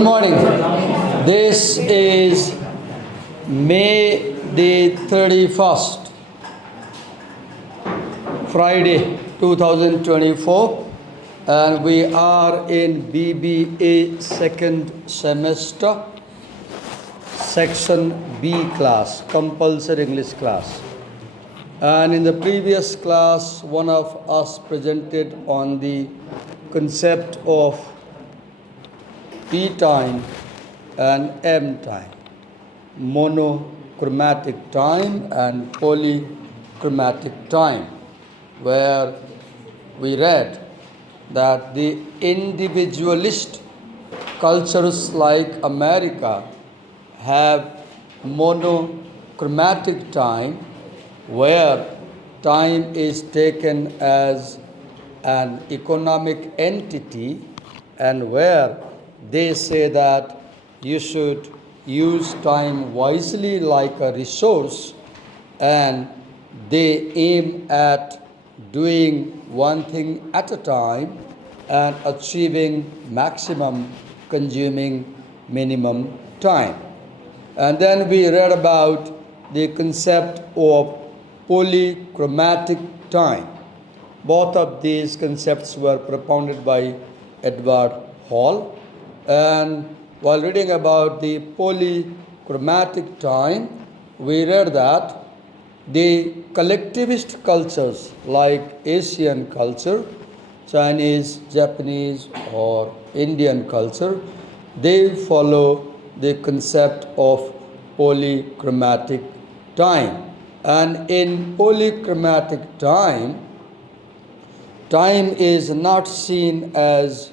Good morning. This is May the 31st, Friday 2024, and we are in BBA second semester, section B class, compulsory English class. And in the previous class, one of us presented on the concept of P time and M time, monochromatic time and polychromatic time, where we read that the individualist cultures like America have monochromatic time, where time is taken as an economic entity, and where they say that you should use time wisely like a resource, and they aim at doing one thing at a time and achieving maximum, consuming minimum time. And then we read about the concept of polychromatic time. Both of these concepts were propounded by Edward Hall. And while reading about the polychromatic time, we read that the collectivist cultures like Asian culture, Chinese, Japanese, or Indian culture, they follow the concept of polychromatic time. And in polychromatic time, time is not seen as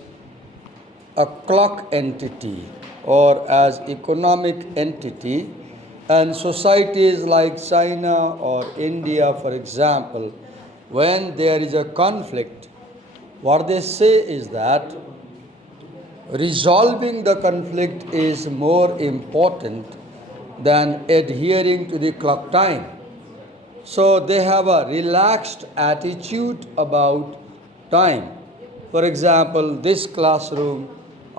a clock entity or as economic entity, and societies like China or India, for example, when there is a conflict, what they say is that resolving the conflict is more important than adhering to the clock time. So they have a relaxed attitude about time. For example, this classroom,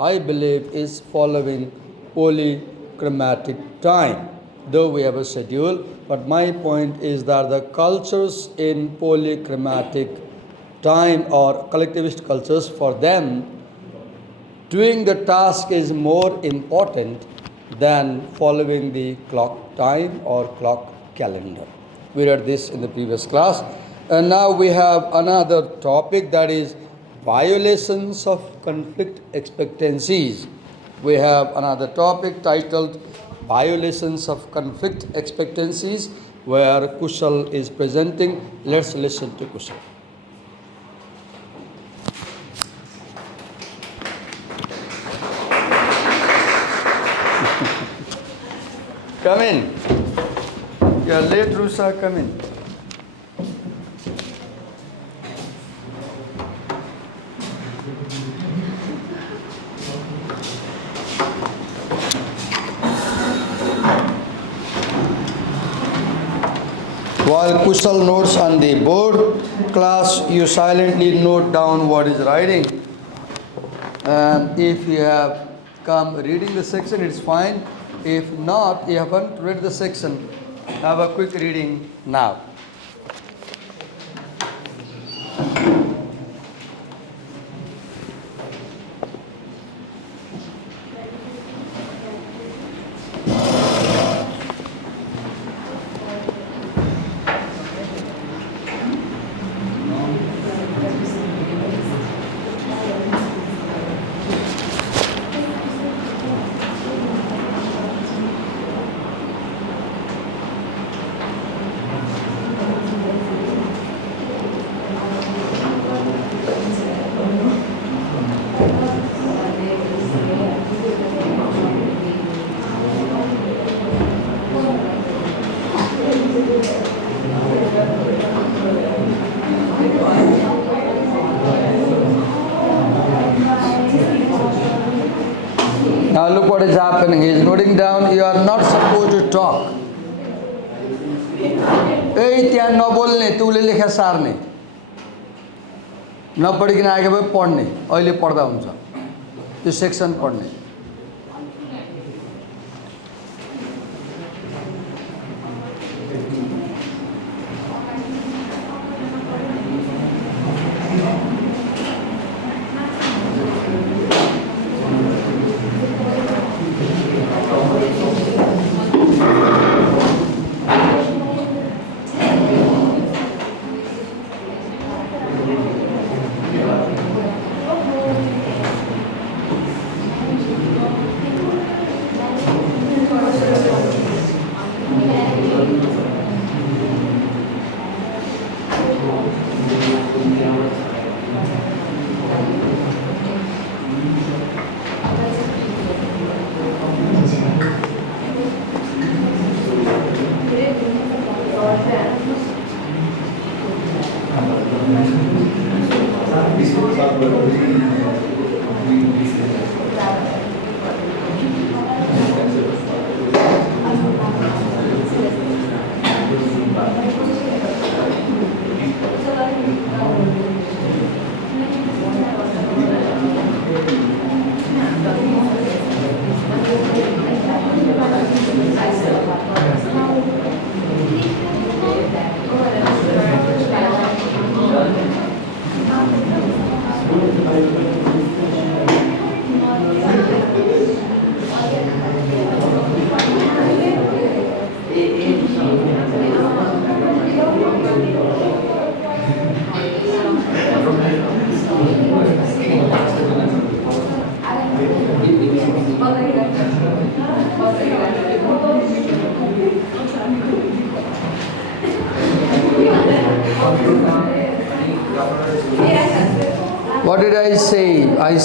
I believe, is following polychromatic time, though we have a schedule. But my point is that the cultures in polychromatic time or collectivist cultures, for them, doing the task is more important than following the clock time or clock calendar. We read this in the previous class. And now we have another topic, that is violations of conflict expectancies. We have another topic titled Violations of Conflict Expectancies, where Kushal is presenting. Let's listen to Kushal. Come in. You are late, Rusa. Come in. While Kushal notes on the board, class, you silently note down what is writing. And if you have come reading the section, it's fine. If not, you haven't read the section, have a quick reading now. Now look what is happening. He is noting down, you are not supposed to talk. Ei त्यहाँ नबोल्ने तुले लेखा सार्ने नपढिकन आएको भए पढ्ने अहिले पढ्दा हुन्छ त्यो सेक्सन पढ्ने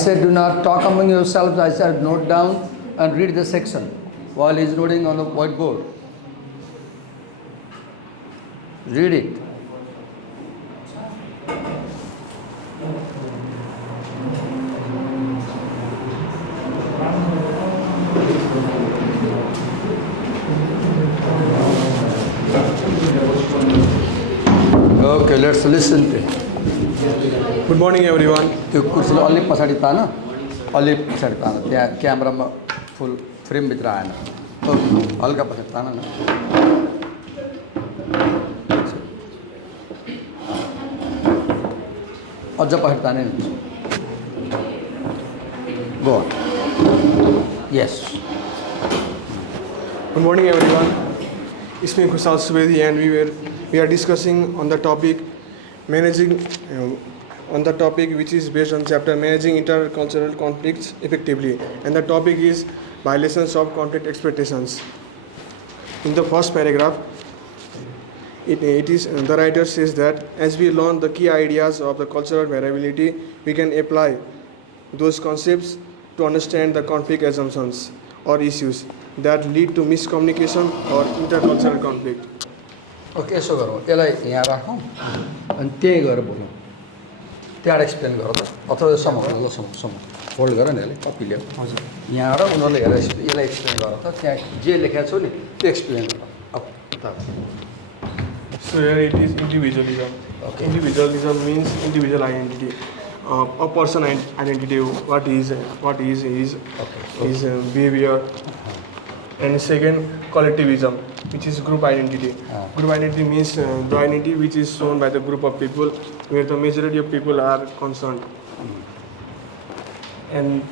said, do not talk among yourselves. I said, note down and read the section while he's noting on the whiteboard. Read it. Okay, let's listen to it. Good morning, everyone. त्यो कुर्सीले अलि पछाडि तान अलि पछाडि तान त्यहाँ क्यामेरामा full फ्रेमभित्र आएन हल्का पछाडि तान न अझ पछाडि ताने नि go yes Good morning, everyone. It's me, Kushal Subedi, and we are discussing on the topic managing on the topic which is based on chapter managing intercultural conflicts effectively, and the topic is violations of conflict expectations. In the first paragraph, it is the writer says that as we learn the key ideas of the cultural variability, we can apply those concepts to understand the conflict assumptions or issues that lead to miscommunication or intercultural conflict. Okay यसो गरौँ यसलाई यहाँ राखौँ अनि त्यहीँ गएर बोलौँ त्यहाँबाट explain गर त अथवा यो समाउनु ल फोल्ड गर नि यसले कपी ल्याऊ हजुर यहाँबाट उनीहरूले हेरेर यसलाई एक्सप्लेन गर त त्यहाँ जे लेखेको छौ नि त्यो एक्सप्लेन गर So here it is individualism. Okay. Individualism means individual identity. A person identity, what is his behavior. And second, collectivism, which is group identity. Group identity means the identity which is shown by the group of people where the majority of people are concerned. And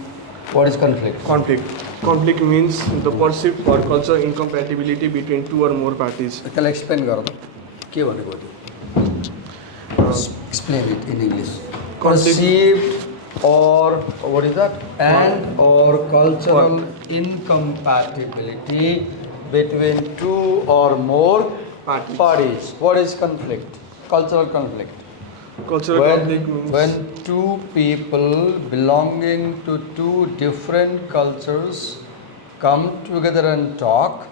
what is conflict? Conflict means the perceived or cultural incompatibility between two or more parties. त्यसलाई explain गर त के भनेको त्यो explain it in English perceived or what is that and or cultural incompatibility between two or more parties. What is conflict? Cultural conflict. Conflict means when two people belonging to two different cultures come together and talk,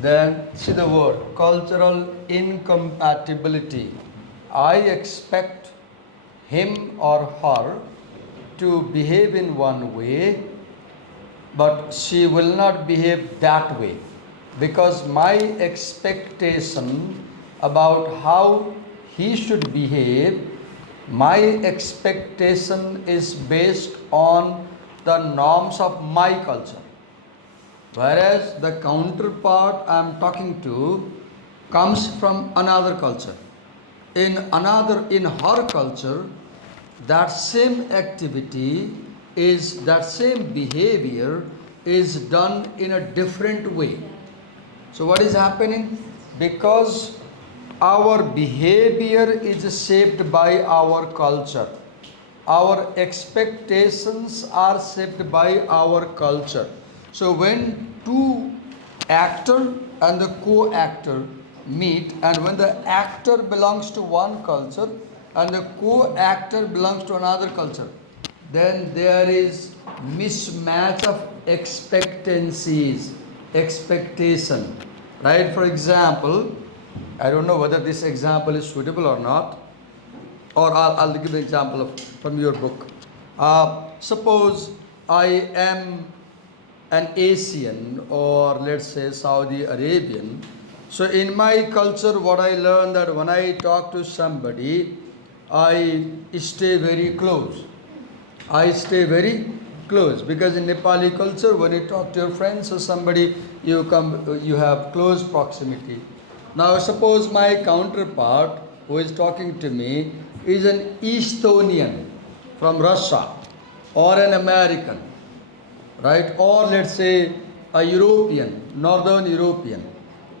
then see the word cultural incompatibility. I expect him or her to behave in one way, but she will not behave that way because my expectation about how he should behave, my expectation is based on the norms of my culture, whereas the counterpart I am talking to comes from another culture. In her culture, that same activity that same behavior is done in a different way. So what is happening? Because our behavior is shaped by our culture, our expectations are shaped by our culture. So when two actor and the co-actor meet, and when the actor belongs to one culture and the co-actor belongs to another culture, then there is mismatch of expectation, right? For example, I don't know whether this example is suitable or not, or I'll give an example from your book. Suppose I am an Asian, or let's say Saudi Arabian. So in my culture, what I learned that when I talk to somebody, I stay very close. Because in Nepali culture, when you talk to your friends or somebody, you have close proximity. Now suppose my counterpart who is talking to me is an Estonian from Russia, or an American, right? Or let's say a European, Northern European.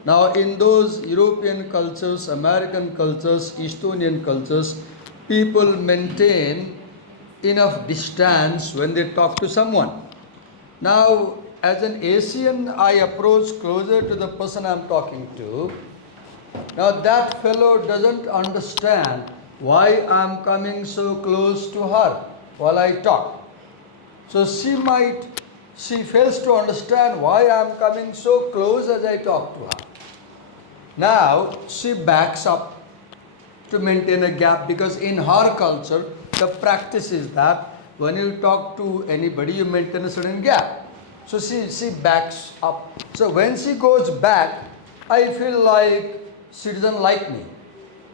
Now in those European cultures, American cultures, Estonian cultures, people maintain enough distance when they talk to someone. Now as an Asian, I approach closer to the person I am talking to. Now that fellow doesn't understand why I am coming so close to her while I talk. So she fails to understand why I am coming so close as I talk to her. Now she backs up to maintain a gap, because in her culture the practice is that when you talk to anybody you maintain a certain gap. So she backs up. So when she goes back, I feel like she doesn't like me.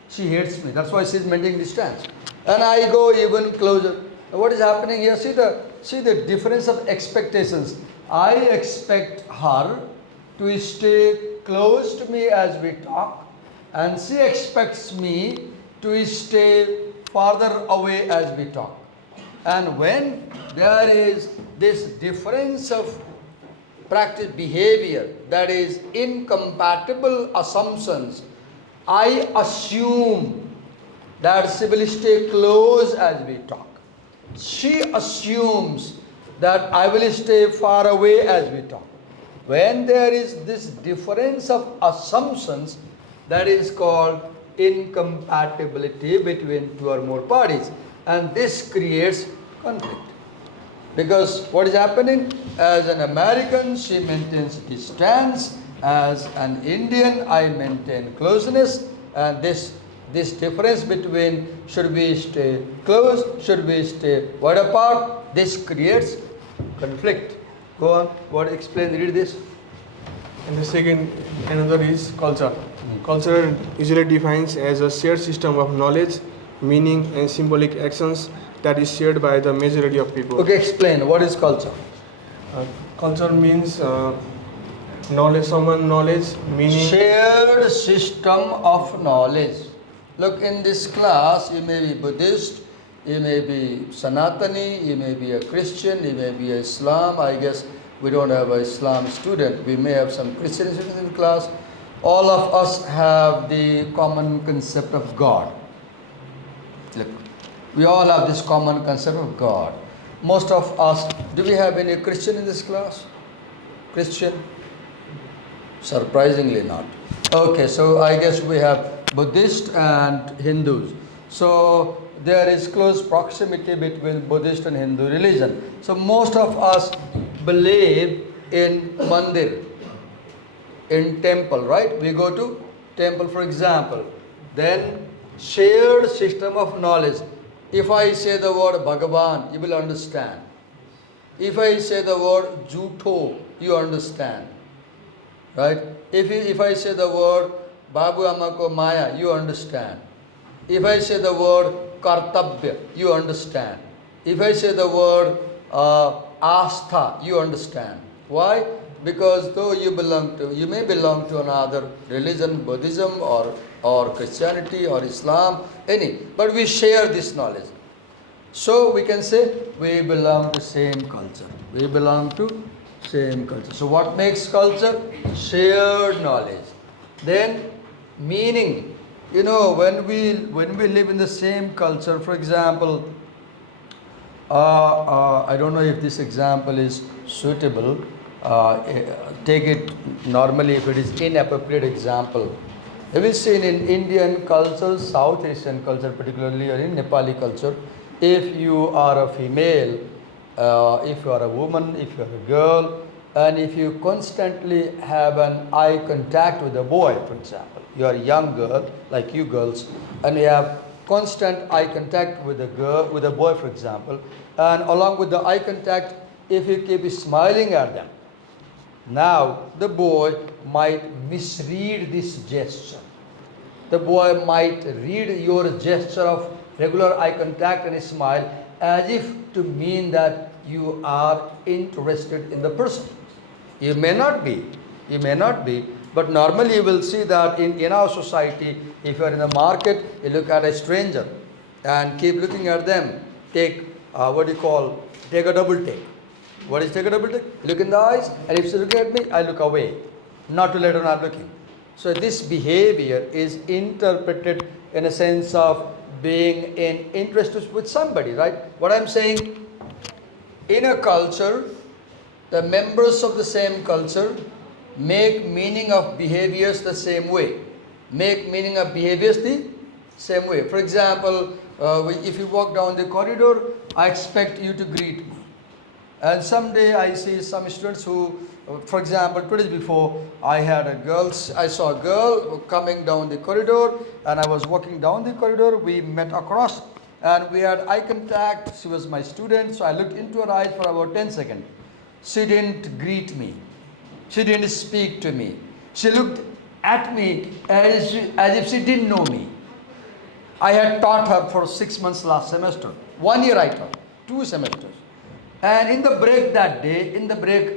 She hates me. That's why she's maintaining distance. And I go even closer. What is happening here? See the difference of expectations. I expect her to stay close to me as we talk, and she expects me to stay farther away as we talk. And when there is this difference of practice behavior, that is incompatible assumptions, I assume that she will stay close as we talk. She assumes that I will stay far away as we talk. When there is this difference of assumptions, that is called incompatibility between two or more parties, and this creates conflict. Because what is happening? As an American, she maintains distance. As an Indian, I maintain closeness. And this difference between should we stay close, should we stay wide apart, this creates conflict. Go on. What explain? Read this. And the second, another is culture. Culture usually defines as a shared system of knowledge, meaning, and symbolic actions that is shared by the majority of people. Okay, explain. What is culture? Culture means knowledge, someone knowledge, meaning. Shared system of knowledge. Look, in this class, you may be Buddhist, you may be Sanatani, you may be a Christian, you may be a Islam. I guess we don't have a Islam student. We may have some Christian students in class. All of us have the common concept of God. Look, we all have this common concept of God. Most of us, do we have any Christian in this class? Christian? Surprisingly not. Okay, so I guess we have Buddhist and Hindus. So there is close proximity between Buddhist and Hindu religion. So most of us believe in mandir, in temple, right? We go to temple, for example. Then shared system of knowledge. If I say the word Bhagavan, you will understand. If I say the word Jutho, you understand. Right? If I say the word Babu Amako Maya, you understand. If I say the word Kartabya, you understand. If I say the word Astha, you understand. Why? Because though you may belong to another religion, Buddhism or Christianity or Islam, any, but we share this knowledge. So we can say we belong to same culture. We belong to same culture. So what makes culture? Shared knowledge. Then meaning. You know, when we live in the same culture, for example, I don't know if this example is suitable. Take it normally if it is inappropriate example. Have you seen in Indian culture, South Asian culture particularly, or in Nepali culture, if you are a female, if you are a woman, if you are a girl, and if you constantly have an eye contact with a boy, for example, you are a young girl, like you girls, and you have constant eye contact with a girl, with a boy, for example, and along with the eye contact, if you keep smiling at them, now the boy might misread this gesture. The boy might read your gesture of regular eye contact and smile as if to mean that you are interested in the person. You may not be, but normally you will see that in our society, if you are in the market, you look at a stranger and keep looking at them. Take, take a double take. What is take a double take? Look in the eyes, and if she's looking at me, I look away, not to let her not looking. So this behavior is interpreted in a sense of being in interest with somebody, right? What I'm saying, in a culture, the members of the same culture make meaning of behaviors the same way. Make meaning of behaviors the same way. For example, if you walk down the corridor, I expect you to greet me. And someday I see some students who, for example, 2 days before, I saw a girl coming down the corridor, and I was walking down the corridor. We met across, and we had eye contact. She was my student, so I looked into her eyes for about 10 seconds. She didn't greet me. She didn't speak to me. She looked at me as if she didn't know me. I had taught her for 6 months last semester. 1 year I taught, 2 semesters. And in the break that day,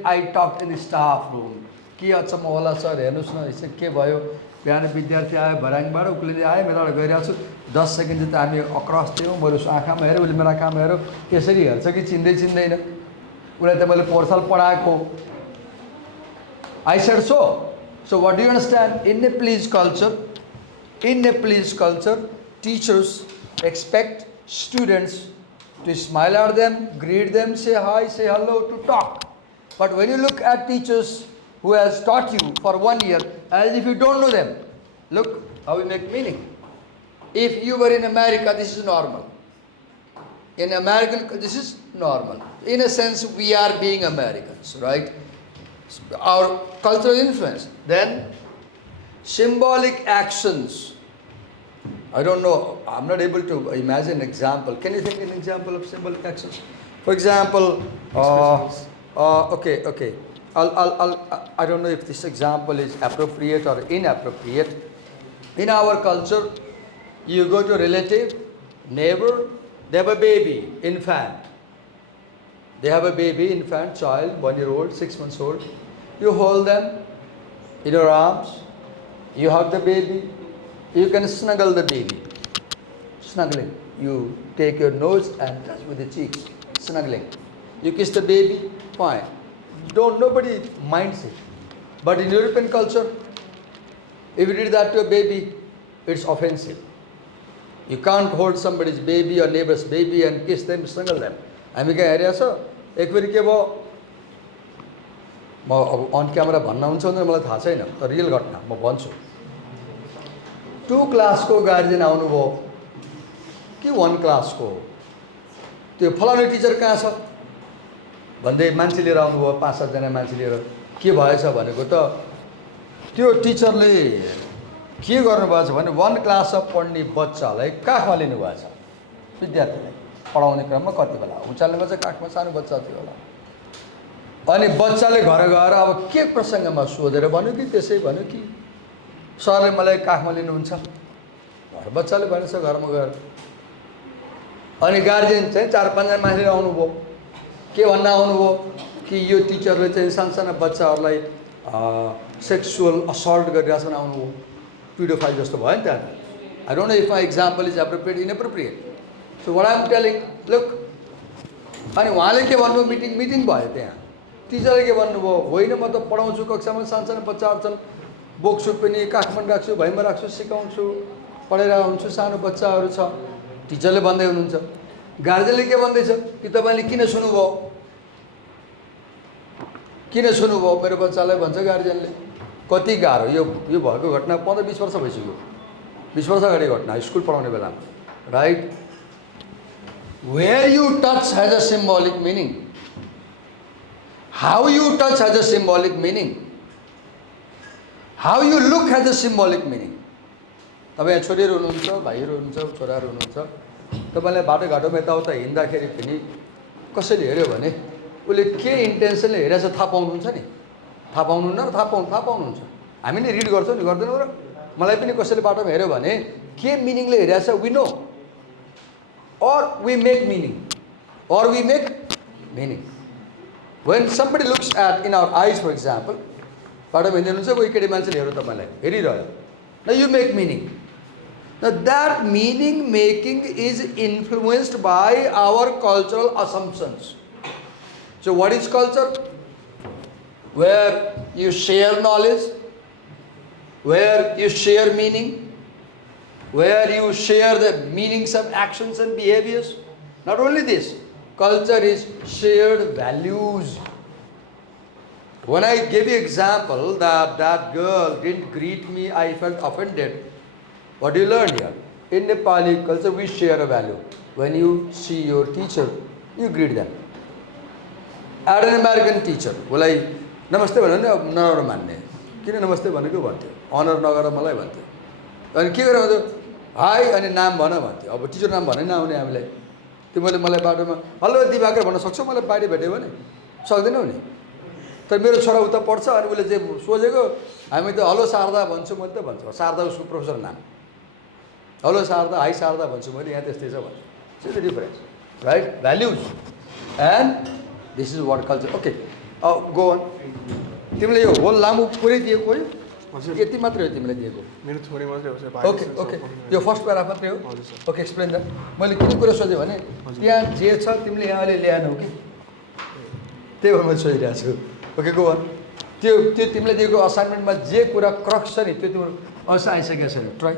I talked in the staff room. के अचम्म होला sir हेर्नुहोस् न यसो के भयो बिहान विद्यार्थी आयो भराङबाट उक्लिँदै आयो मेरोबाट गइरहेको छु 10 सेकेन्ड चाहिँ त हामी अक्रस थियौँ मैले उसको आँखामा हेरेँ उसले मेरो आँखामा हेऱ्यो यसरी हेर्छ कि चिन्दैन उसलाई त मैले पोहोर साल पढाएको I said so. So what do you understand? In Nepalese culture, teachers expect students to smile at them, greet them, say hi, say hello, to talk. But when you look at teachers who has taught you for 1 year, as if you don't know them, look how we make meaning. If you were in America, this is normal. In American, this is normal. In a sense, we are being Americans, right? Our cultural influence. Then, symbolic actions. I don't know, I'm not able to imagine an example. Can you think an example of symbolic actions? For example, okay. I don't know if this example is appropriate or inappropriate. In our culture, you go to a relative, neighbor, they have a baby, infant. They have a baby, infant, child, 1 year old, 6 months old. You hold them in your arms, you hug the baby, you can snuggle the baby. Snuggling. You take your nose and touch with the cheeks. Snuggling. You kiss the baby, fine. Nobody minds it. But in European culture, if you did that to a baby, it's offensive. You can't hold somebody's baby or neighbor's baby and kiss them, snuggle them. हामी कहाँ हेरेको छ एक फेरि के भयो म अब अन क्यामेरा भन्न हुन्छ भने मलाई थाहा छैन तर रियल घटना म भन्छु 2 क्लासको गार्जियन आउनुभयो कि 1 क्लासको त्यो फलाने टिचर कहाँ छ भन्दै मान्छे लिएर आउनुभयो 5-7 जना मान्छे लिएर के भएछ भनेको त त्यो टिचरले के गर्नुभएको छ भने 1 क्लासमा पढ्ने बच्चालाई काखमा लिनुभएको छ विद्यार्थीलाई पढाउने क्रममा कति बेला उचाल्ने बच्चा काखमा सानो बच्चा थियो होला अनि बच्चाले घर गएर अब के प्रसङ्गमा सोधेर भन्यो कि त्यसै भन्यो कि सरले मलाई काखमा लिनुहुन्छ घर बच्चाले भनेछ घरमा गएर अनि गार्जियन चाहिँ 4-5 जना मान्छे आउनुभयो के भन्न आउनुभयो कि यो टिचरले चाहिँ सानसाना बच्चाहरूलाई सेक्सुअल असल्ट गरिरहेछ भने आउनुभयो pedophile जस्तो भयो नि त I don't know if my example is appropriate inappropriate. So what I am telling, look, अनि उहाँले के भन्नुभयो मिटिङ भयो त्यहाँ टिचरले के भन्नुभयो होइन म त पढाउँछु कक्षामा सानसानो बच्चाहरू छन् बोक्छु पनि काखमा राख्छु भैमा राख्छु सिकाउँछु पढाइरहेको हुन्छु सानो बच्चाहरू छ टिचरले भन्दै हुनुहुन्छ गार्जियनले के भन्दैछ कि तपाईँले किन सुन्नुभयो मेरो बच्चालाई भन्छ गार्जियनले कति गाह्रो यो भएको घटना 15-20 वर्ष भइसक्यो 20 वर्ष अगाडि घटना स्कुल पढाउने बेलामा right Where you touch has a symbolic meaning. How you touch has a symbolic meaning. How you look has a symbolic meaning. तपाईँ छोरीहरू हुनुहुन्छ भाइहरू हुनुहुन्छ छोराहरू हुनुहुन्छ तपाईँले बाटोघाटोमा यताउता हिँड्दाखेरि पनि कसैले हेऱ्यो भने उसले के इन्टेन्सनले हेरेछ थाहा पाउनुहुन्छ नि थाहा पाउनुहुन्न र थाहा पाउनुहुन्छ हामी नै रिड गर्छौँ नि गर्दैनौँ र मलाई पनि कसैले बाटोमा हेऱ्यो भने के मिनिङले हेरेछ we know or we make meaning when somebody looks at in our eyes for example बाटोमा हिँड्दै हुनुहुन्छ कोही केटी मान्छेले हेर्यो तपाईँलाई हेरिरह्यो now you make meaning now that meaning making is influenced by our cultural assumptions so what is culture where you share knowledge where you share meaning where you share the meanings of actions and behaviors. Not only this, culture is shared values. When I gave you example that girl didn't greet me, I felt offended. What do you learn here? In Nepali culture, we share a value. When you see your teacher, you greet them. At an American teacher उसलाई नमस्ते भन्यो भने अब नराम्रो मान्ने किन नमस्ते भनेको भन्थ्यो अनर नगर मलाई भन्थ्यो अनि के गरेर भन्थ्यो हाई अनि नाम भन भन्थ्यो अब टिचर नाम भने नआउने हामीलाई तिमीले मलाई बाटोमा हेलो दिवाकर भन्न सक्छौ मलाई बाहिर भेट्यो भने सक्दैनौ नि तर मेरो छोरा उता पढ्छ अनि उसले चाहिँ सोचेको हामी त हेलो शारदा भन्छु मैले त भन्छु शारदा उसको प्रोफेसर नाम हेलो शारदा हाई शारदा भन्छु मैले यहाँ त्यस्तै छ भन्छु see the difference right values and this is what culture okay go on तिमीले यो होल लामो पुरै दिएको हो हजुर यति मात्रै हो तिमीले दिएको मेरो थोरै मात्रै हो सर ओके ओके यो फर्स्ट प्याराग्राफ मात्रै हो ओके एक्सप्लेन द मैले किन कुरा सोधेँ भने त्यहाँ जे छ तिमीले यहाँ अहिले ल्याएनौ कि त्यही भएर मैले सोधिरहेको छु ओके गो अन त्यो त्यो तिमीले दिएको असाइनमेन्टमा जे कुरा क्रक्स छ नि त्यो तिम्रो अवश्य आइसकेको छैन ट्राई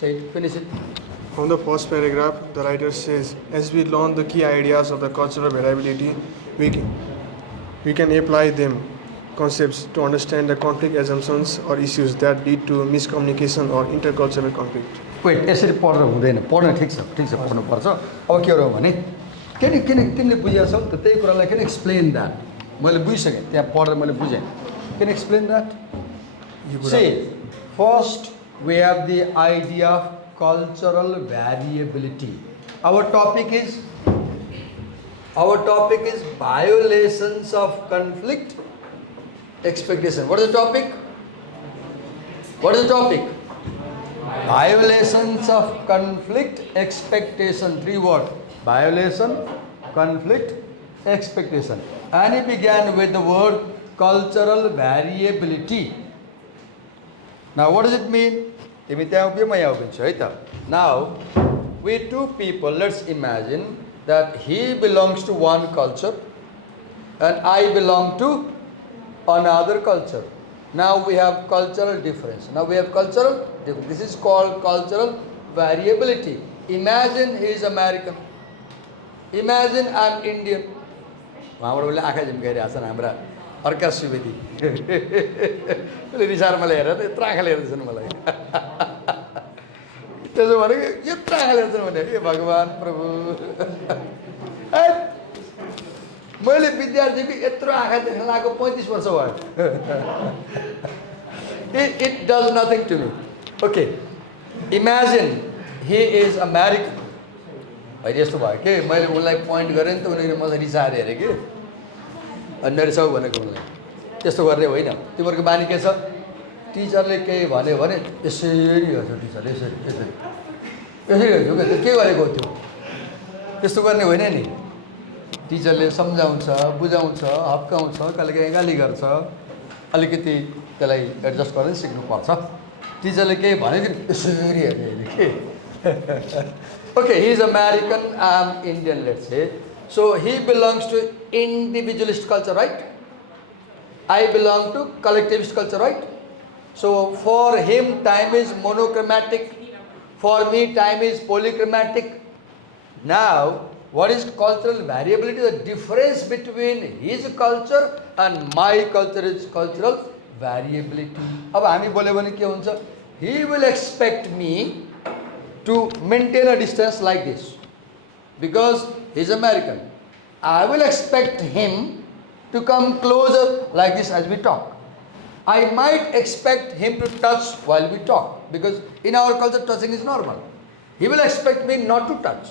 सही finish it From the first paragraph, the writer says, as we learn the key ideas of the cultural variability, we can apply them concepts to understand the conflict assumptions or issues that lead to miscommunication or intercultural conflict. Wait यसरी पढ्न हुँदैन पढ्न ठिक छ पढ्नुपर्छ अब के हो भने किन किन तिमीले बुझेको छौ त त्यही कुरालाई किन एक्सप्लेन द्याट मैले बुझिसकेँ त्यहाँ पढ्दा मैले बुझेँ किन explain that see first we have the idea of cultural variability. Our topic is violations of conflict expectation. What is the topic? Violations of conflict expectation. 3 words. Violation, conflict, expectation. And it began with the word cultural variability. Now what does it mean? Now, we two people, let's imagine that he belongs to one culture and I belong to another culture. Now we have cultural difference. This is called cultural variability. Imagine he is American. Imagine I'm Indian. अर्का सुवेदी रिसारमा ल्याएर त यत्रो आँखा लिएर दिन्छन् मलाई त्यसो भनेको यत्रो आँखा लिएर भने हे भगवान् प्रभु मैले विद्यार्थीको यत्रो आँखा देख्न लागेको 35 वर्ष भयो it does nothing to me okay imagine he is American अहिले यस्तो भयो कि मैले उनलाई पोइन्ट गरेँ नि त उनीहरूले मलाई रिसाएर हेरेँ कि अनि नरिसाउ भनेको उनलाई त्यस्तो गर्ने होइन तिमीहरूको बानी के छ टिचरले केही भन्यो भने यसरी हेर्छ टिचरले यसरी हेर्छु क्या के गरेको त्यो त्यस्तो गर्ने होइन नि टिचरले सम्झाउँछ बुझाउँछ हप्काउँछ कहिलेकाहीँ गाली गर्छ अलिकति त्यसलाई एडजस्ट गर्दै सिक्नुपर्छ टिचरले केही भन्यो कि यसरी हेर्ने के okay he is American I am Indian let's say So he belongs to individualist culture, right? I belong to collectivist culture, right? So for him time is monochromatic, for me time is polychromatic. Now what is cultural variability? The difference between his culture and my culture is cultural variability. अब हामी बोल्यो भने के हुन्छ? He will expect me to maintain a distance like this. Because he is American. I will expect him to come closer like this as we talk. I might expect him to touch while we talk because in our culture touching is normal. He will expect me not to touch.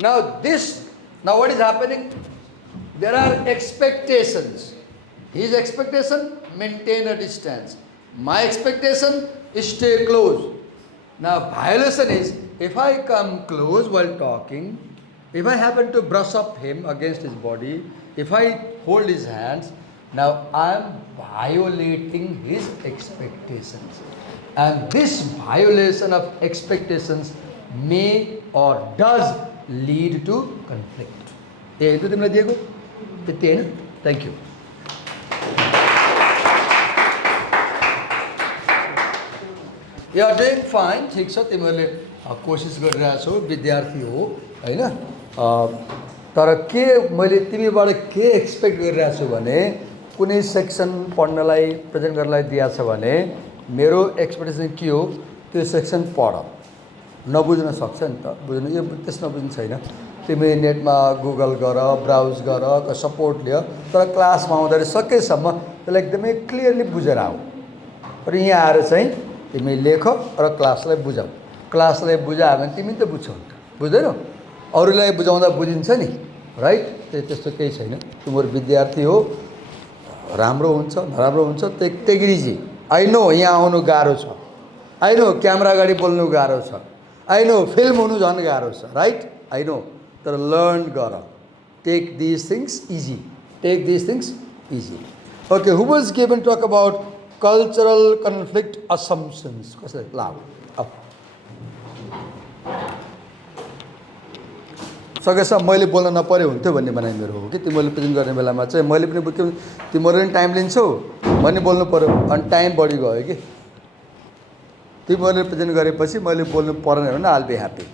Now what is happening? There are expectations. His expectation, maintain a distance. My expectation is stay close. Now violation is if I come close while talking, if I happen to brush up him against his body, if I hold his hands, now I am violating his expectations. And this violation of expectations may or does lead to conflict. Thank you. You are doing fine. ठिक छ तिमीहरूले कोसिस गरिरहेछौ विद्यार्थी हो हैन तर के मैले तिमीबाट के एक्सपेक्ट गरिरहेको छु भने कुनै सेक्सन पढ्नलाई प्रेजेन्ट गर्नलाई दिएको छ भने मेरो एक्सपेक्टेसन के हो त्यो सेक्सन पढ नबुझ्न सक्छ नि त बुझ्नु यो त्यस नबुझ्नु छैन तिमी नेटमा गुगल गर, ब्राउज गर, सपोर्ट लियो, तर क्लासमा आउँदाखेरि सकेसम्म त्यसलाई एकदमै क्लियरली बुझेर आऊ। र यहाँ आएर चाहिँ तिमी लेख र क्लासलाई बुझाऊ। क्लासलाई बुझायो भने तिमी त बुझ्छौ, बुझ्दैनौ? अरूलाई बुझाउँदा बुझिन्छ नि, राइट? त्यस्तो केही छैन। तिम्रो विद्यार्थी हो, राम्रो हुन्छ नराम्रो हुन्छ take it easy. I know यहाँ आउनु गाह्रो छ, आई नो क्यामेरा अगाडि बोल्नु गाह्रो छ, आई नो फिल्म हुनु झन् गाह्रो छ, राइट? आई नो, तर लर्न गर। Take this things easy, take this things easy. Okay, who was given talk about cultural conflict assumptions? कसरी लाभ सकेसम्म मैले बोल्न नपऱ्यो हुन्थ्यो भन्ने भनाइ मेरो हो कि तिमीहरूले प्रेजेन्ट गर्ने बेलामा चाहिँ मैले पनि तिमीहरूले पनि टाइम लिन्छौ, भन्ने बोल्नु पऱ्यो, अनि टाइम बढी गयो कि तिमीहरूले प्रेजेन्ट गरेपछि मैले बोल्नु परेन भने I'll be happy.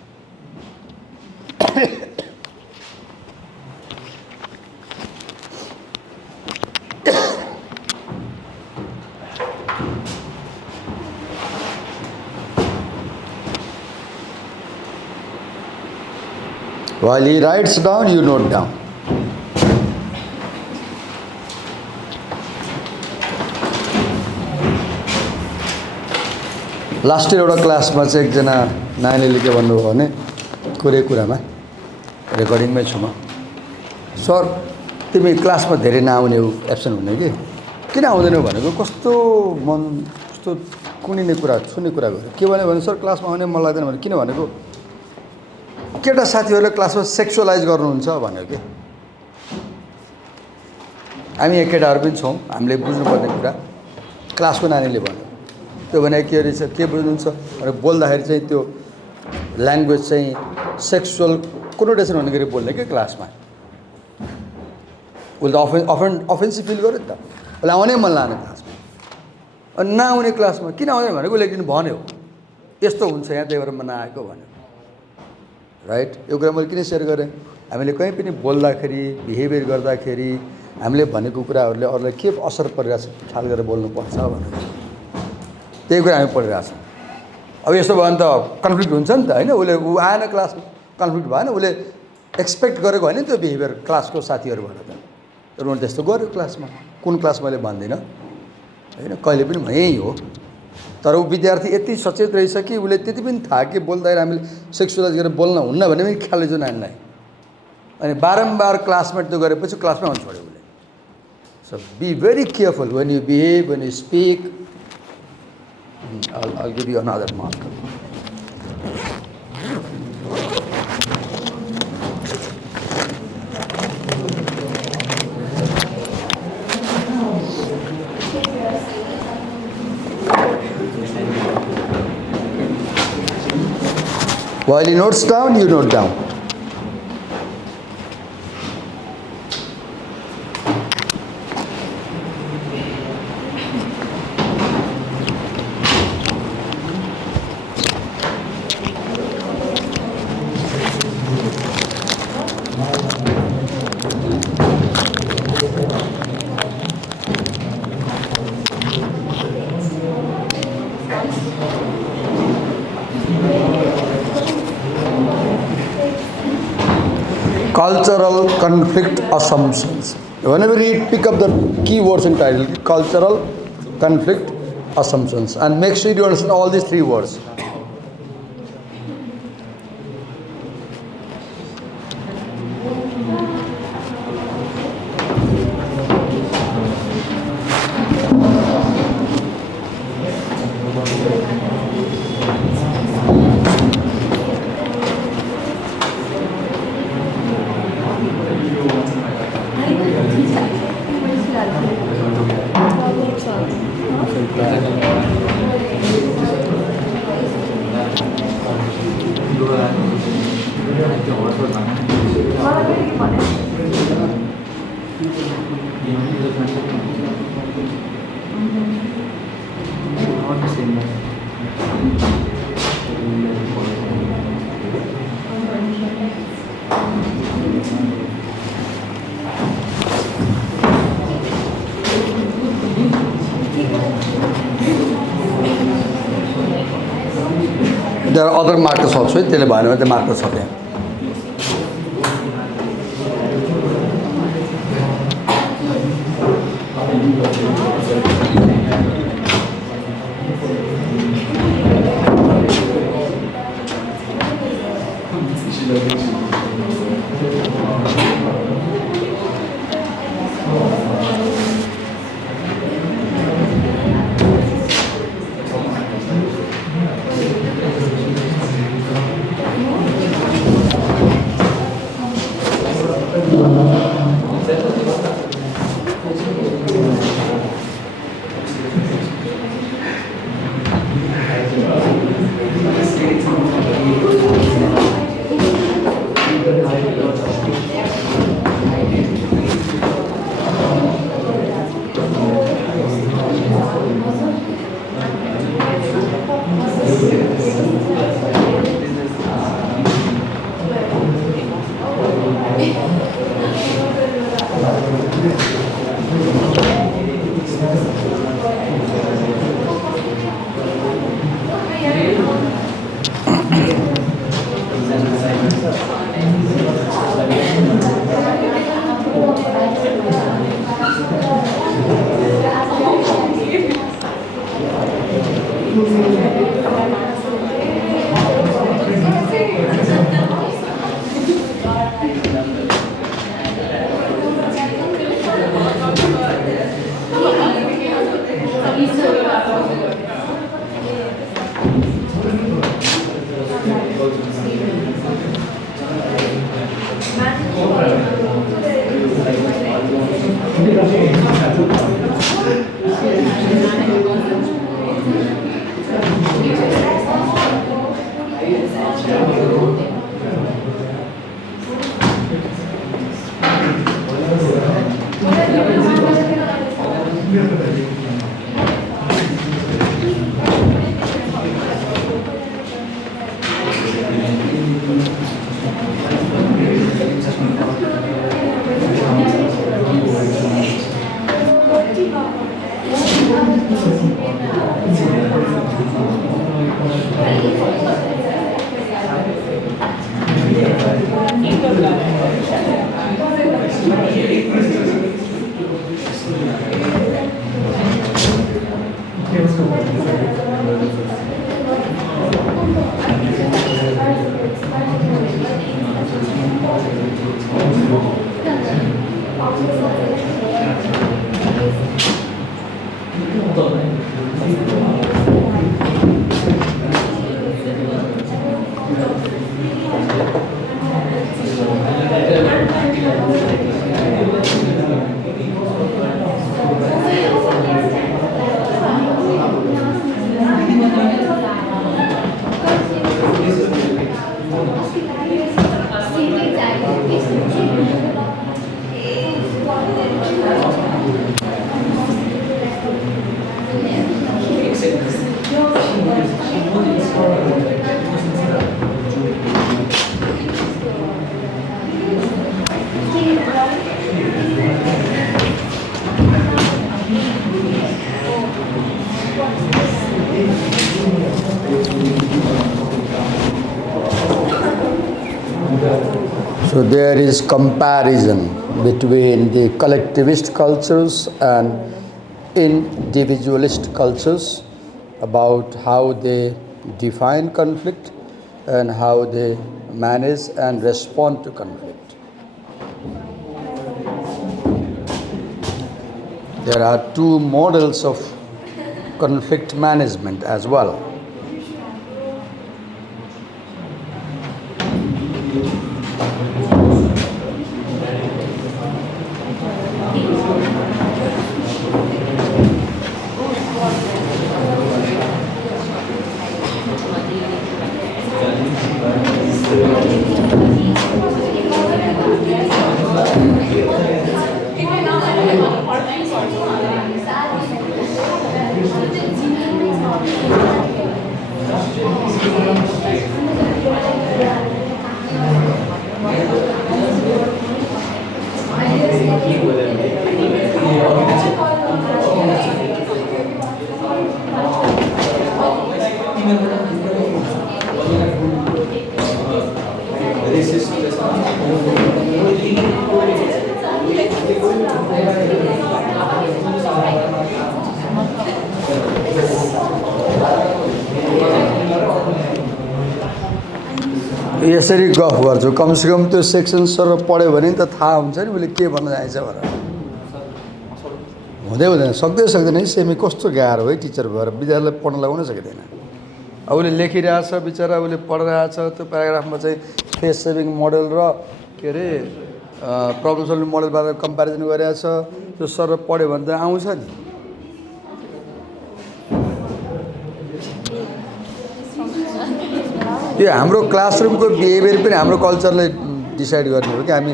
While he writes down, you note down. Last year एउटा क्लासमा चाहिँ एकजना नानीले के भन्नुभयो भने कुरामा रेकर्डिङमै छु म, सर तिमी क्लासमा धेरै नआउने हो, एब्सेन्ट हुने कि किन आउँदैनौ भनेको कस्तो मन कस्तो कुनिने कुरा छुने कुरा गर्यो। के भने सर क्लासमा आउने मन लाग्दैन भने किन भनेको केटा साथीहरूले क्लासमा सेक्सुअलाइज गर्नुहुन्छ भन्यो कि। हामी यहाँ केटाहरू पनि छौँ, हामीले बुझ्नुपर्ने कुरा क्लासको नानीले भन्यो। त्यो भने के रहेछ, के बुझ्नुहुन्छ भनेर बोल्दाखेरि चाहिँ त्यो ल्याङ्ग्वेज चाहिँ सेक्सुअल कोनोटेसन हुने गरी बोल्ने कि क्लासमा। उसले त अफेन्सिभ फिल गर्यो नि त, उसलाई आउनै मन लागेन क्लासमा। अनि नआउने क्लासमा किन आउँदैन भनेको उसले किन भन्यो यस्तो हुन्छ यहाँ, त्यही भएर म नआएको भन्यो, राइट? यो कुरा मैले किन सेयर गरेँ, हामीले कहीँ पनि बोल्दाखेरि बिहेभियर गर्दाखेरि हामीले भनेको कुराहरूले अरूलाई के असर परिरहेछ ख्याल गरेर बोल्नुपर्छ भनेर त्यही कुरा हामी पढिरहेछौँ। अब यस्तो भयो भने त कन्फ्लिक्ट हुन्छ नि त, होइन? ऊ आएन क्लासमा, कन्फ्लिक्ट भएन, उसले एक्सपेक्ट गरेको होइन त्यो बिहेभियर क्लासको साथीहरूबाट त, तर उनीहरूले त्यस्तो गर्यो क्लासमा। कुन क्लास मैले भन्दिनँ, होइन? कहिले पनि म यहीँ हो, तर ऊ विद्यार्थी यति सचेत रहेछ कि उसले त्यति पनि थाहा कि बोल्दाखेरि हामीले सेक्सुअलाइज गरेर बोल्न हुन्न भन्ने पनि ख्याल रहेछ नानीलाई। अनि बारम्बार क्लासमा त्यो गरेपछि क्लासमै आउनु छोड्यो उसले। So be very careful when you behave, when you speak. I'll give you another marker. While he notes down, you note down. Cultural conflict assumptions. Whenever you pick up the key words in title, cultural conflict assumptions, and make sure you understand all these three words. There are other markers also. त्यसले भन्यो भने त्यो marker छ त्यहाँ। So there is comparison between the collectivist cultures and individualist cultures about how they define conflict and how they manage and respond to conflict. There are two models of conflict management as well. यसरी गफ गर्छु, कमसेकम त्यो section sir पढ्यो भने नि त थाहा हुन्छ नि उसले के भन्न चाहेछ भनेर। हुँदै हुँदैन, सक्दैन है। सेमी कस्तो गाह्रो है टिचर भएर, विद्यार्थीलाई पढ्न लगाउन सकिँदैन। अब उसले लेखिरहेछ बिचरा, उसले पढिरहेछ, त्यो प्याराग्राफमा चाहिँ फेस सेभिङ मोडल र के अरे प्रब्लम सल्भिङ मोडलबाट कम्पेरिजन गरिरहेछ। त्यो सर पढ्यो भने त आउँछ नि। यो हाम्रो क्लासरुमको बिहेभियर पनि हाम्रो कल्चरले डिसाइड गर्ने हो कि हामी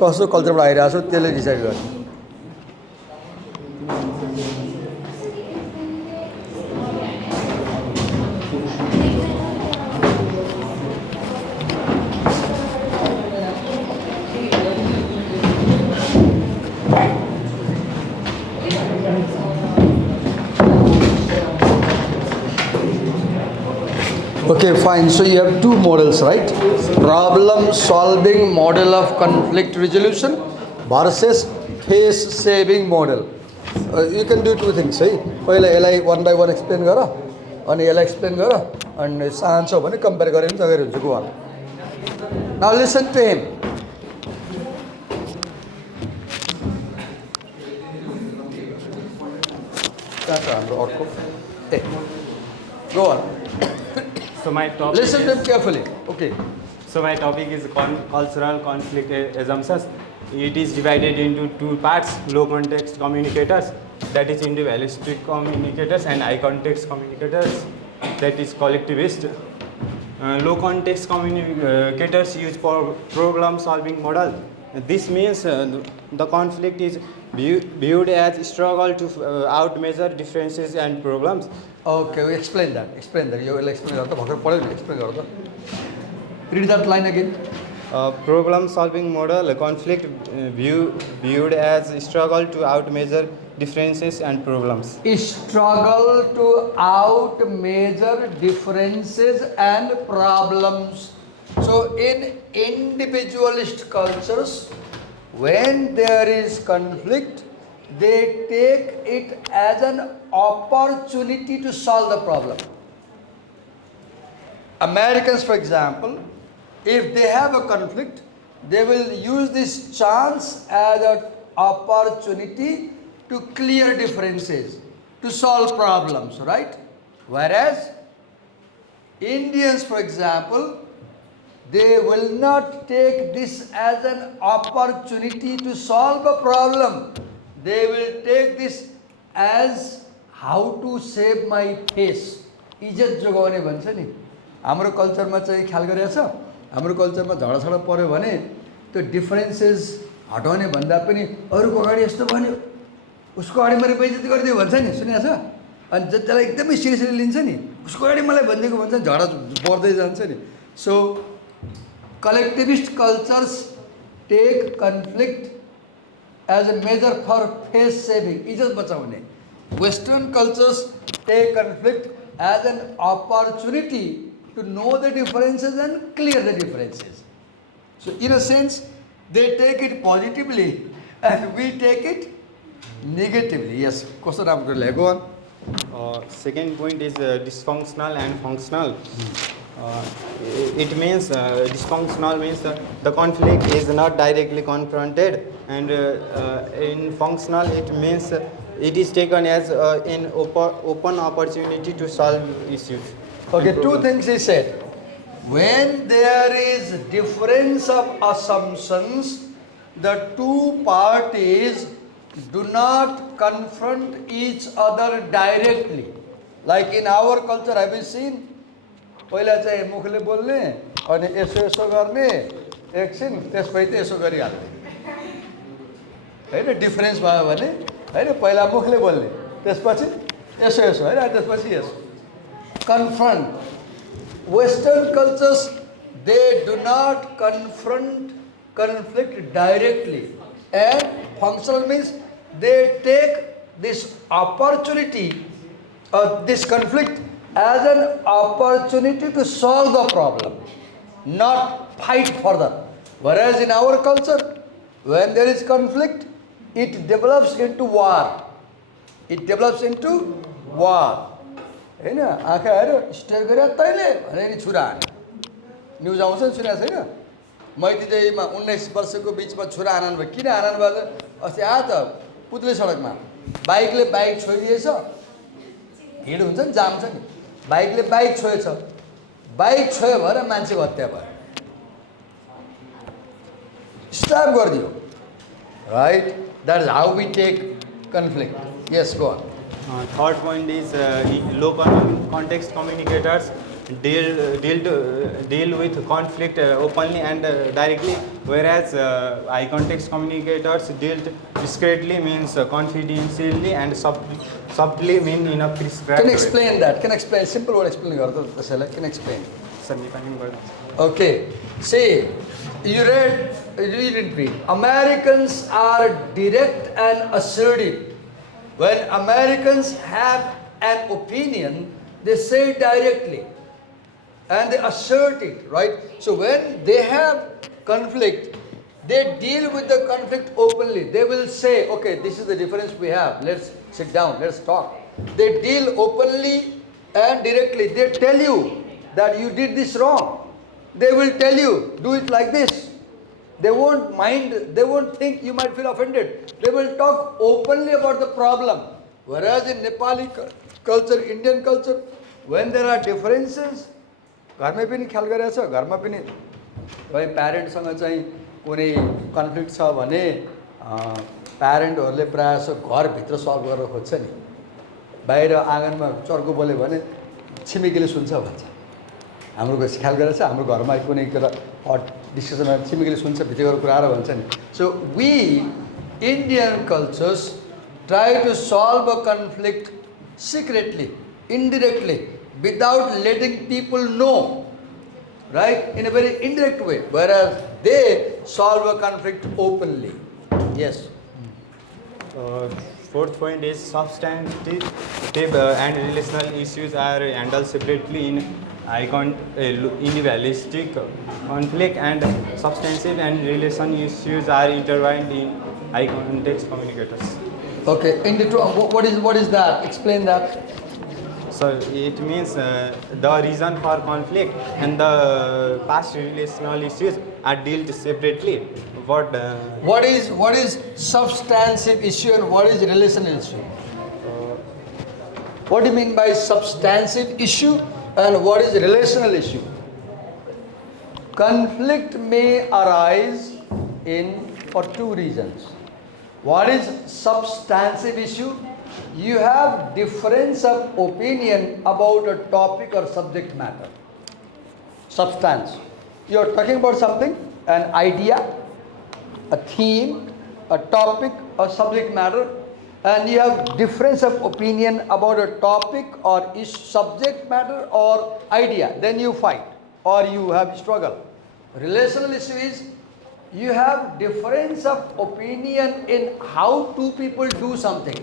कस्तो कल्चरबाट आइरहेछौँ त्यसले डिसाइड गर्ने। Okay, fine. So you have two models, right? Problem solving model of conflict resolution versus face saving model. You can do two things, है। पहिला यसलाई one by one explain गर, अनि यसलाई explain गर, अनि सान्छ भने compare गरे पनि सगेर हुन्छ। Go on. Now listen to him. कहाँ छ हाम्रो अर्को? Go on. So my topic Listen to him carefully. Okay. So my topic is cultural conflict assumptions. It is divided into two parts: low context communicators, that is individualistic communicators, and high context communicators, that is collectivist. Low context communicators use problem solving model. This means the conflict is viewed as struggle to outmeasure differences and problems. Okay, we explain that. You will explain that. Explain that. Read that line again. Problem solving model, conflict viewed as struggle to outmeasure differences and problems. Struggle to outmeasure differences and problems. So in individualist cultures, when there is conflict, they take it as an opportunity to solve the problem. Americans, for example, if they have a conflict, they will use this chance as an opportunity to clear differences, to solve problems, right? Whereas Indians, for example, they will not take this as an opportunity to solve a problem. They will take this as how to save my face. इज्जत जोगाउने भन्छ नि। हाम्रो कल्चरमा चाहिँ ख्याल गरिरहेछ, हाम्रो कल्चरमा झगडा पर्यो भने त्यो डिफरेन्सेस हटाउने भन्दा पनि अरूको अगाडि यस्तो भन्यो, उसको अगाडि मैले बेइज्जती गरिदियो भन्छ नि, सुनेको छ? अनि त्यसलाई एकदमै सिरियसली लिन्छ नि, उसको अगाडि मलाई भनिदिएको भन्छ, झगडा बढ्दै जान्छ नि। सो collectivist cultures take conflict as a measure for face saving, इज्जत बचाउने. Western cultures take conflict as an opportunity to know the differences and clear the differences. So in a sense, they take it positively and we take it negatively. Yes, question after go on. Second point is dysfunctional and functional. It means dysfunctional means the conflict is not directly confronted, and in functional it means it is taken as an open opportunity to solve issues. Okay, two things he said. When there is difference of assumptions, the two parties do not confront each other directly. Like in our culture, have you seen? पहिला चाहिँ मुखले बोल्ने अनि यसो यसो गर्ने एकछिन त्यसपछि यसो गरिहाल्ने हैन, difference भयो भने हैन, पहिला मुखले बोल्ने त्यसपछि यसो यसो हैन, त्यसपछि यसो confront. Western cultures they do not confront conflict directly, and functional means they take this opportunity this conflict as an opportunity to solve the problem, not fight further. Whereas in our culture, when there is conflict, it develops into war. It develops into war. हैन, आँखा हेऱ्यो, stair गरे तैँले भने नि छुरा हान्यो, news आउँछ नि सुनेको छैन मैतीदेवीमा 19 वर्षको बिचमा छोरा आनन्द भयो किन आनन्द भयो अस्ति आयो त पुतली सडकमा बाइकले बाइक छोइदिएछ भिड हुन्छ नि जाम छ नि बाइकले बाइक छोएछ बाइक छोयो भएर मान्छेको हत्या भयो स्टप गरिदियो right that is how we take conflict यस go on Third point is low context communicators deal with conflict openly and directly, whereas high context communicators deal discreetly, means confidentially, and subtly, mean in a prescribed Can you way. explain that? Can you explain? Simple word explain. Can you explain? Sir, नेपालीमा गर्नु। Okay. See, you didn't read. Americans are direct and assertive. When Americans have an opinion, they say it directly. And they assert it, right? So when they have conflict, they deal with the conflict openly. They will say, okay, this is the difference we have. Let's sit down, let's talk. They deal openly and directly. They tell you that you did this wrong. They will tell you, do it like this. They won't mind, they won't think you might feel offended. They will talk openly about the problem. Whereas in Nepali culture, Indian culture, when there are differences, घरमै पनि ख्याल गरिरहेछ घरमा पनि तपाईँ प्यारेन्टसँग चाहिँ कुनै conflict छ भने प्यारेन्टहरूले प्रायः जसो घरभित्र सल्भ गरेर खोज्छ नि बाहिर आँगनमा चर्को बोल्यो भने छिमेकीले सुन्छ भन्छ हाम्रो ख्याल गरेर छ हाम्रो घरमा कुनै कुरा हट डिस्कसनमा छिमेकीले सुन्छ भित्र गएर कुरा आएर भन्छ नि so we Indian cultures try to solve a conflict secretly indirectly without letting people know, right, in a very indirect way, whereas they solve a conflict openly. Yes. Fourth point is substantive and relational issues are handled separately in individualistic conflict, and substantive and relation issues are intertwined in high context communicators. Okay. What is that? Explain that. So it means the reason for conflict and the past relational issues are dealt separately. What is substantive issue and what is relational issue? What do you mean by substantive issue and what is relational issue? Conflict may arise for two reasons. What is substantive issue? You have difference of opinion about a topic or subject matter. Substance. You are talking about something, an idea, a theme, a topic or subject matter, and you have difference of opinion about a topic or subject matter or idea. Then you fight or you have struggle. Relational issue is you have difference of opinion in how two people do something.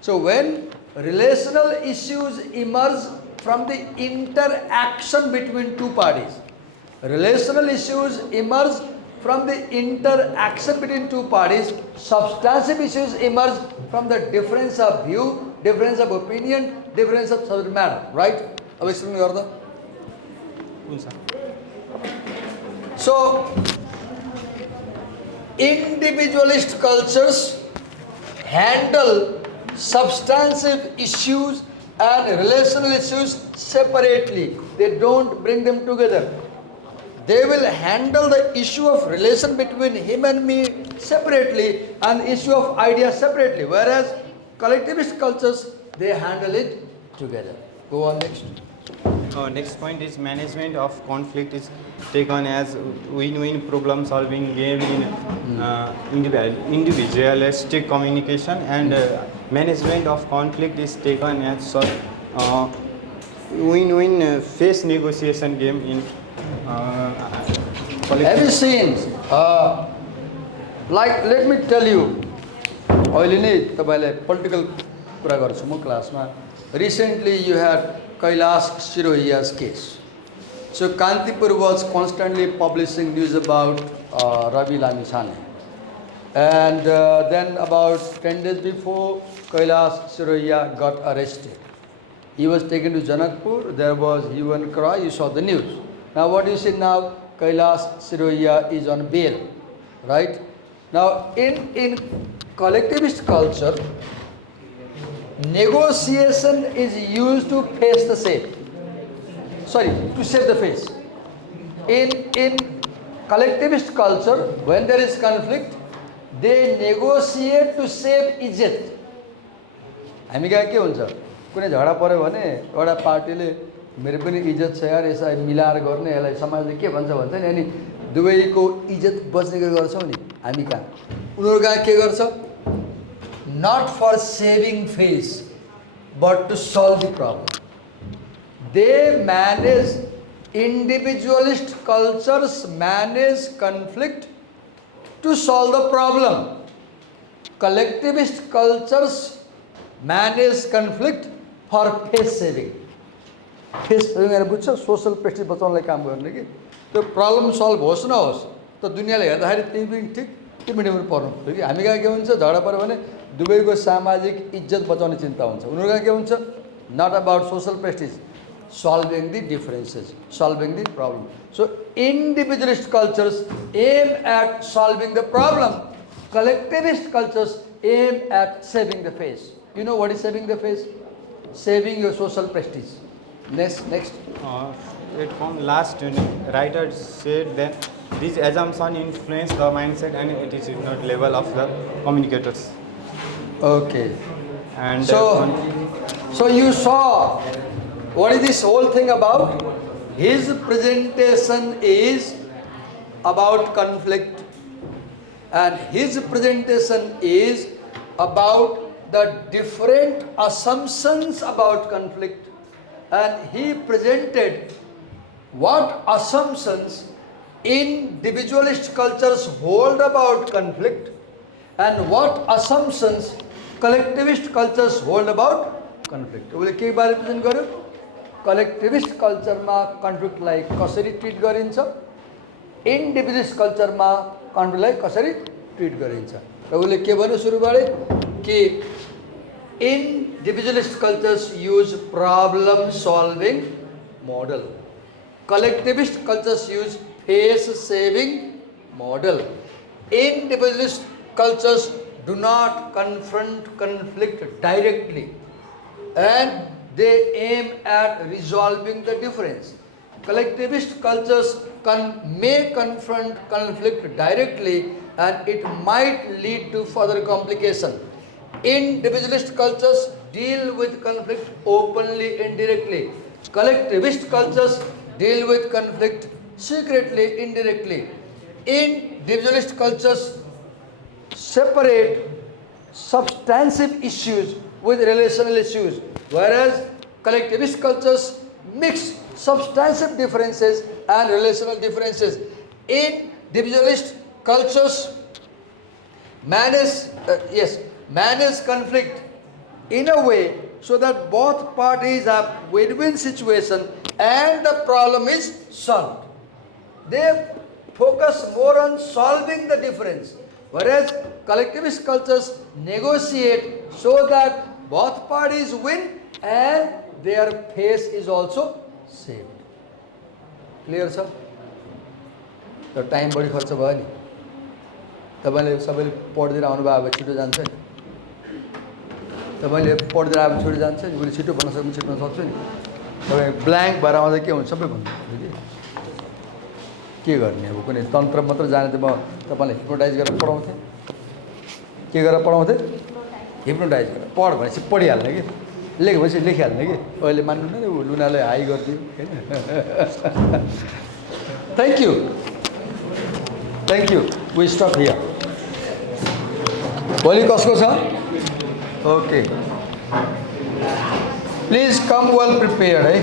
So when relational issues emerge from the interaction between two parties, relational issues emerge from the interaction between two parties, substantive issues emerge from the difference of view, difference of opinion, difference of subject matter, right? अब explain गर्दा So individualist cultures handle substantive issues and relational issues separately. They don't bring them together. They will handle the issue of relation between him and me separately and issue of idea separately. Whereas collectivist cultures, they handle it together. Go on next. Next point is management of conflict is taken as win-win problem solving game in individualistic communication, and management of conflict is taken as win-win face negotiation game in Have you seen? Like, let me tell you. अहिले नै तपाईलाई political कुरा गर्छु म क्लासमा. Recently you had Kailash Shirohiya's case. So Kantipur was constantly publishing news about Ravi Lamisane. And then about 10 days before, Kailash Shirohiya got arrested. He was taken to Janakpur. There was hue and cry. You saw the news. Now what you see now, Kailash Siroia is on bail, right? Now in collectivist culture, negotiation is used to face the same. Sorry, to save the face. In collectivist culture, when there is conflict, they negotiate to save इज्जत. हामी कहाँ के हुन्छ, कुनै झगडा पर्यो भने एउटा पार्टीले मेरो पनि इज्जत छ यार, यसलाई मिलाएर गर्ने, यसलाई समाजले के भन्छ भन्छ नि, अनि दुवैको इज्जत बच्ने गरी गर्छौँ नि हामी कहाँ. उनीहरू कहाँ के गर्छ, not for saving face but to solve the problem. They manage, individualist cultures manage conflict to solve the problem. Collectivist cultures manage conflict for face saving. Face saving हैन बुझ्छ, सोशल प्रेस्टिज बचाउनलाई काम गर्ने कि त्यो प्रब्लम सल्भ होस् नहोस् त दुनियाँले हेर्दाखेरि त्यही पनि ठिक त्यो मिडियममा पर्नु पर्छ कि. हामी कहाँ के हुन्छ, झगडा पऱ्यो भने दुवैको सामाजिक इज्जत बचाउने चिन्ता हुन्छ. उनीहरू कहाँ के हुन्छ, not about social prestige, solving the differences, solving the problem. So individualist cultures aim at solving the problem. Collectivist cultures aim at saving the face. You know what is saving the face? Saving your social prestige. Next. It from last writer said that this assumption influence the mindset and attitudinal level of the communicators. Okay. And So you saw what is this whole thing about? His presentation is about conflict, and his presentation is about the different assumptions about conflict, and he presented what assumptions individualist cultures hold about conflict and what assumptions collectivist cultures hold about conflict. उसले के बारे present गर्यो, कलेक्टिभिस्ट कल्चरमा कन्फ्लिक्टलाई कसरी treat गरिन्छ, इन्डिभिजुअलिस्ट कल्चरमा कन्फ्लिक्टलाई कसरी treat गरिन्छ. र उसले के भन्यो सुरुबाटै कि individualist cultures use problem solving model, collectivist cultures use face saving model. Individualist cultures do not confront conflict directly and they aim at resolving the difference. Collectivist cultures may confront conflict directly and it might lead to further complication. Individualist cultures deal with conflict openly, indirectly. Collectivist cultures deal with conflict secretly, indirectly. Individualist cultures separate substantive issues with relational issues, whereas collectivist cultures mix substantive differences and relational differences. Individualist cultures manage conflict in a way so that both parties have win-win situation and the problem is solved. They focus more on solving the difference, whereas collectivist cultures negotiate so that both parties win and their face is also saved. Clear, sir? The time बढी खर्च भयो नि. तपाईले सबैले पढ्दै आउनु भयो, अब छिटो जान्छ नि. तपाईले पढ्दै आए छिटो जान्छ नि. उले छिटो भन्न सक्नु छिटो सक्छु नि. तपाईँ ब्ल्याङ्क भएर आउँदा के हुन्छ सबै भन्नु के गर्ने. अब कुनै तन्त्र मात्र जाने त म तपाईलाई हिप्नोटाइज गरेर पढाउँथे. के गरेर पढाउँथे? हिप्नोटाइज गरेर पढ भनेपछि पढिहाल्ने कि, लेख भनेपछि लेखिहाल्ने कि. अहिले मान्नु न लुनाले हाई गरिदियो हैन. Thank you. We stop here. भोलि कसको छ? Okay. Please come well prepared, eh?